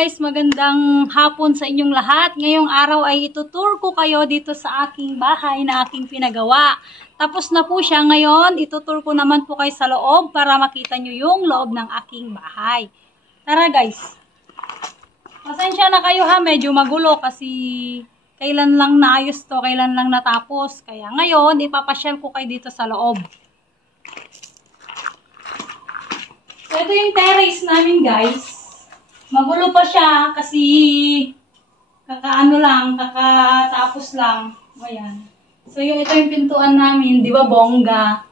guys, magandang hapon sa inyong lahat. Ngayong araw ay itutour ko kayo dito sa aking bahay na aking pinagawa. Tapos na po siya ngayon, itutour ko naman po kayo sa loob para makita nyo yung loob ng aking bahay. Tara guys. Pasensya na kayo ha, medyo magulo kasi kailan lang naayos to, kailan lang natapos. Kaya ngayon, ipapasyal ko kayo dito sa loob. So, ito yung terrace namin guys. Magulo pa siya kasi kakatapos lang. Ayan. So, ito yung pintuan namin, di ba bongga?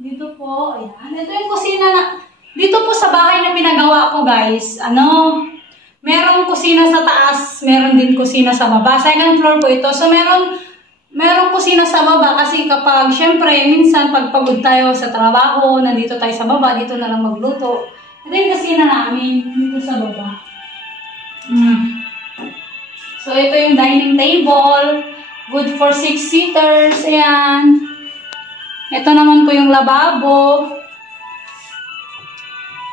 Dito po, ayan. Ito yung kusina na, dito po sa bahay na pinagawa ko guys, merong kusina sa taas, meron din kusina sa baba. Second floor po ito. So, merong kusina sa baba kasi kapag, syempre, minsan pag pagod tayo sa trabaho, nandito tayo sa baba, dito na lang magluto. Ito yung kusina namin, dito sa baba. So, ito yung dining table. Good for 6-seaters. Ayan. Ito naman po yung lababo.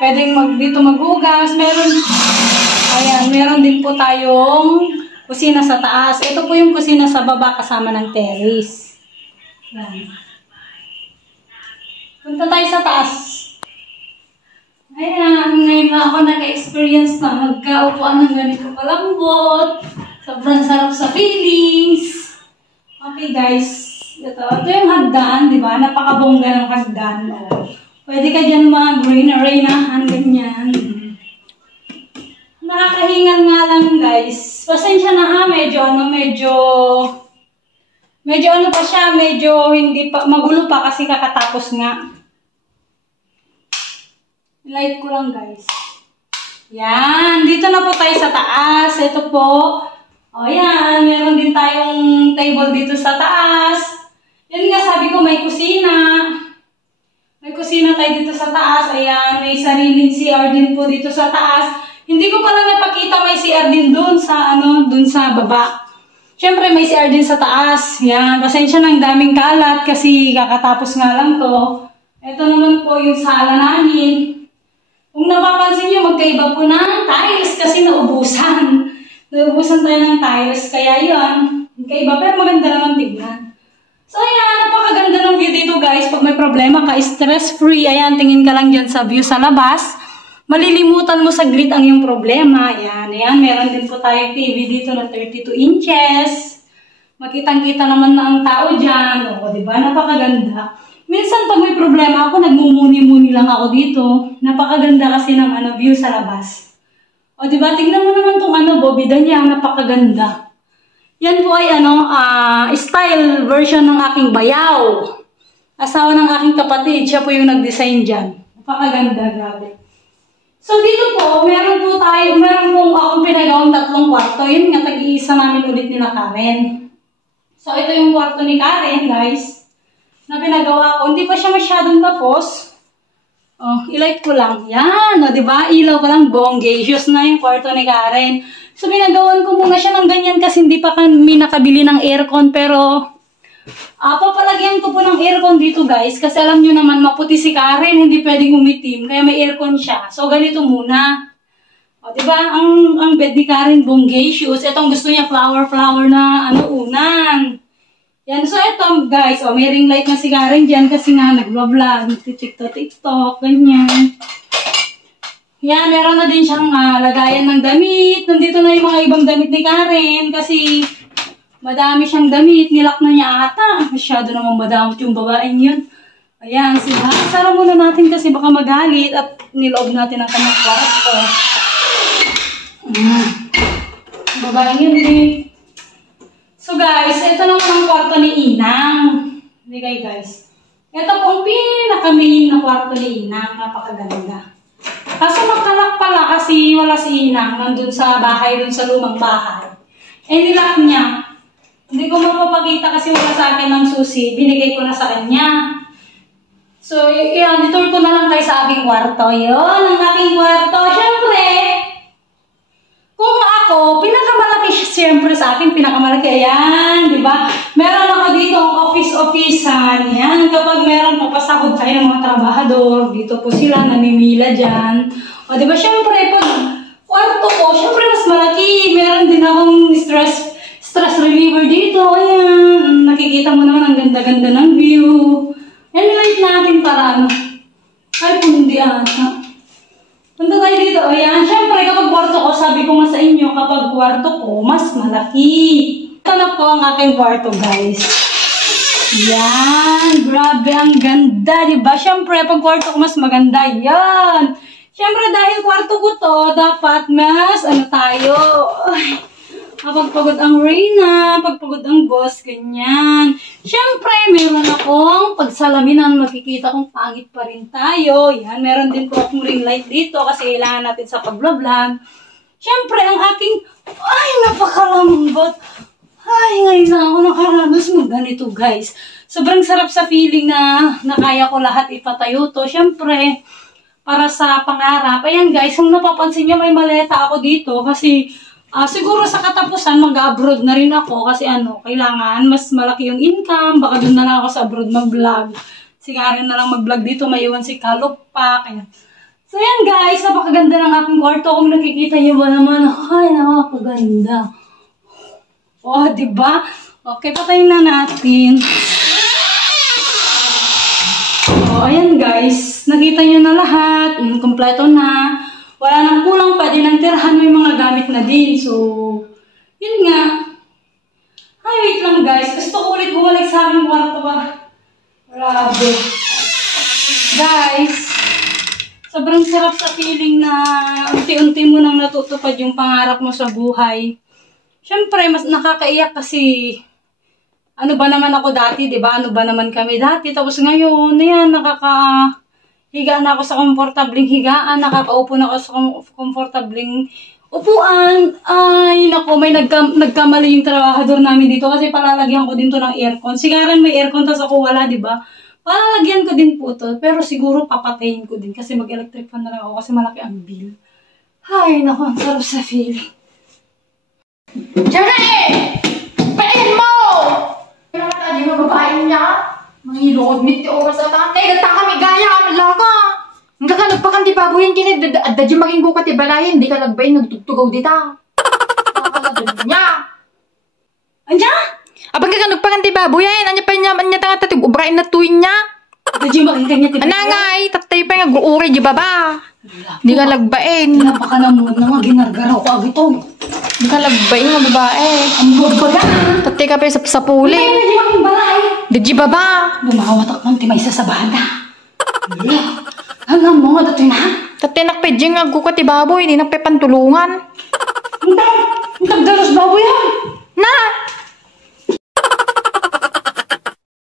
Pwedeng dito maghugas. Meron din po tayong kusina sa taas. Ito po yung kusina sa baba kasama ng terrace. Ayan. Punta tayo sa taas. Ayan, ngayon na ako naka-experience na magkaupuan ng ganito kalambot. Sobrang sarap sa feelings. Okay guys, ito yung hagdan, di ba? Napakabongga ng hagdan. Pwede ka dyan mga greenery na ganyan. Nakakahingal nga lang guys. Pasensya na ha, medyo pa siya, medyo hindi pa, magulo pa kasi kakatapos nga. Light ko lang guys. Yan. Dito na po tayo sa taas. Ito po. O yan. Meron din tayong table dito sa taas. Yan nga sabi ko may kusina. May kusina tayo dito sa taas. Ayan. May sariling CR din po dito sa taas. Hindi ko pala napakita may CR din dun sa baba. Siyempre may CR din sa taas. Yan. Pasensya ng daming kalat kasi kakatapos nga lang to. Ito naman po yung sala namin. Kung napapansin nyo, magkaiba po ng tiles kasi naubusan. Naubusan tayo ng tiles, kaya yun, magkaiba, pero maganda naman tignan. So ayan, napakaganda ng view dito guys. Pag may problema ka, stress-free, ayan, tingin ka lang dyan sa view sa labas. Malilimutan mo saglit ang iyong problema. Ayan, meron din po tayong TV dito na 32 inches. Makitang-kita naman na ang tao dyan. O, diba? Napakaganda. Minsan pag may problema ako, nagmumuni-muni lang ako dito. Napakaganda kasi ng view sa labas. O diba, tignan mo naman tong bobida niya, napakaganda. Yan po ay style version ng aking bayaw. Asawa ng aking kapatid, siya po yung nag-design dyan. Napakaganda, grabe. So dito po, meron pong akong pinagawang 3 kwarto. Yun nga, tag-iisa namin ulit nila Karen. So ito yung kwarto ni Karen, guys. Na pinagawa ko. Hindi pa siya masyadong tapos. Oh, ilight ko lang. Yan, diba? Ilaw ko lang. Bongacious na yung kwarto ni Karen. So, pinagawan ko muna siya ng ganyan kasi hindi pa kami nakabili ng aircon. Pero, papalagyan ko po ng aircon dito, guys. Kasi alam nyo naman, maputi si Karen. Hindi pwedeng umitim. Kaya may aircon siya. So, ganito muna. O, diba? Ang bed ni Karen, bongacious. Itong gusto niya, flower na, unan. Yan. So, ito, guys. O, may ring light na si Karen dyan kasi nga nag-vlog, TikTok, ganyan. Yan. Meron na din siyang lagayan ng damit. Nandito na yung mga ibang damit ni Karen kasi madami siyang damit. Nilak na niya ata. Masyado namang madamot yung babaeng yun. Ayan. Sara muna natin kasi baka magalit at niloob natin ang kanyang kwarto. Babaeng yun eh. So guys, ito naman ang kwarto ni Inang. Bigay guys. Ito pong pinaka-main na kwarto ni Inang. Napakaganda. Kaso makalak pala kasi wala si Inang. Nandun sa bahay, dun sa lumang bahay. Nilak niya. Hindi ko mapapakita kasi wala sa akin ng susi. Binigay ko na sa kanya. So, yun. Itour ko na lang kayo sa aking kwarto. Yun, ang aking kwarto. Siyempre, kung ako, pinakamalaki siyempre sa akin, pinakamalaki. Ayan, di ba? Meron ako dito ang office-officean. Yan, kapag meron papasahod tayo ng mga trabahador, dito po sila namimila dyan. O, di ba? Siyempre, kwarto ko, syempre mas malaki. Meron din akong stress reliever dito. Ayan, nakikita mo naman ang ganda-ganda ng view. Yan, light natin para ano. Ay, pundi ata. Punta tayo dito. Ayan, syempre kapag kwarto ko, sabi ko nga sa inyo, kapag kwarto ko, mas malaki. Ito na po ang aking kwarto, guys. Yan, grabe, ang ganda, diba? Syempre, pag kwarto ko, mas maganda. Yan. Syempre, dahil kwarto ko to, dapat mas, ano tayo, ay, pagpagod ang Reyna, pagpagod ang boss, ganyan. Syempre, meron akong pagsalamin, makikita kong pangit pa rin tayo. Yan, meron din po akong ring light dito kasi kailangan natin sa pag-vlog. Syempre, ang aking, ay, napakalambot. Ay, ngayon na ako nakaranas mo ganito, guys. Sobrang sarap sa feeling na nakaya ko lahat ipatayo to. Syempre, para sa pangarap. Ayan, guys, kung napapansin nyo, may maleta ako dito kasi siguro sa katapusan, mag-abroad na rin ako kasi ano, kailangan mas malaki yung income. Baka doon na lang ako sa abroad mag-vlog. Sigarin na lang mag-vlog dito, may iwan si Kalop pa. Kaya. So yan guys, napakaganda ng aking kwarto. Kung nakikita nyo ba naman, ay, napakaganda. Oh, diba? Okay, patayin na natin. Oh, ayan guys, nakita nyo na lahat. Kompleto na. Wala nang kulang, pwede nang tirahan, may mga gamit na din. So, yun nga. Ay, wait lang guys. Gusto ko ulit bumalik sa aming kwarto ba? Grabe. Guys, sobrang sarap sa feeling na unti-unti mo nang natutupad yung pangarap mo sa buhay. Siyempre, mas nakakaiyak kasi ano ba naman ako dati, di ba? Ano ba naman kami dati? Tapos ngayon, ayan, higa na ako sa komportabling higaan, nakakaupo na ako sa komportabling upuan. Ay, naku, may nagkamali yung trabahador namin dito kasi palalagyan ko din to ng aircon. Sigaran may aircon, tas ako wala, di ba? Palalagyan ko din po to, pero siguro papatayin ko din kasi mag-electric fan na lang ako kasi malaki ang bill. Ay, naku, ang sarap sa feeling. Jare! Pain mo! Kaya tadi mo babae niya. Mangilod, miti oras at antay. Data kami gaya, malaka. Ang kakalagpakan di babuyan kinid. Dadyo maging bukat ibalayan. Di ka nagbayin, nagtugtugaw dita. Kakalagod niya. Anya? Abang kakalagpakan di babuyan. Anya pa niya, anya tanga tatib, ubrain na tuwin niya. Dadyo makinggan niya. Anangay, tatay pa yung nag-uuri di baba. Di ka lagbain. Napaka naman na nga, ginargaraw ko agito. Di ka lagbain nga babae. Ang babaga. Tatay ka pa yung sapuli. Ay, dadyo making balay. Di baba. Bumawatak ng timay sa sabada. Alam mo nga dito na. Tatay nakpedjeng agko ka ti baboy. Di nakpepantulungan. Ang tagdalos baboy yan.